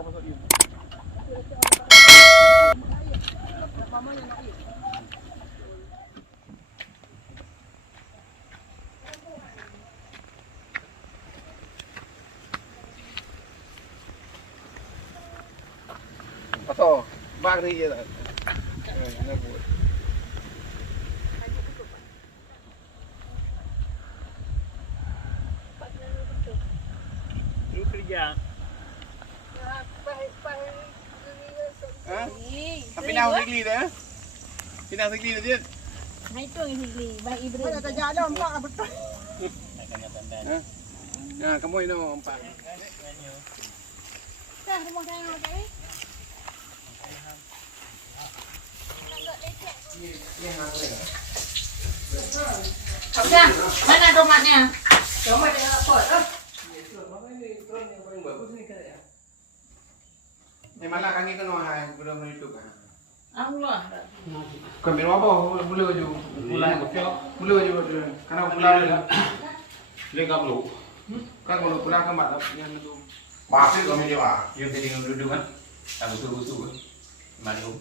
Pasal bag ni je tak. Nakut. Lu kerja. Ha? Pindah negeri dah. Pindah negeri dah dia. Hai tu yang negeri, baik Ibrahim. Mana tak jalan empat betul. Ha? Ya, kamu ini empat. Dah rumah saya nak cari. Abang, mana tomatnya? Tomat dengan apa? Ni malah kaki kena hai belum YouTube ah. Allah. Kau minum apa? Mula je. Mula je. Karena mula je. Lega belum. Kan kalau pulang ke mak yang itu. Masih kami dia. Yang tadi duduk kan. Tak betul-betul. Malu.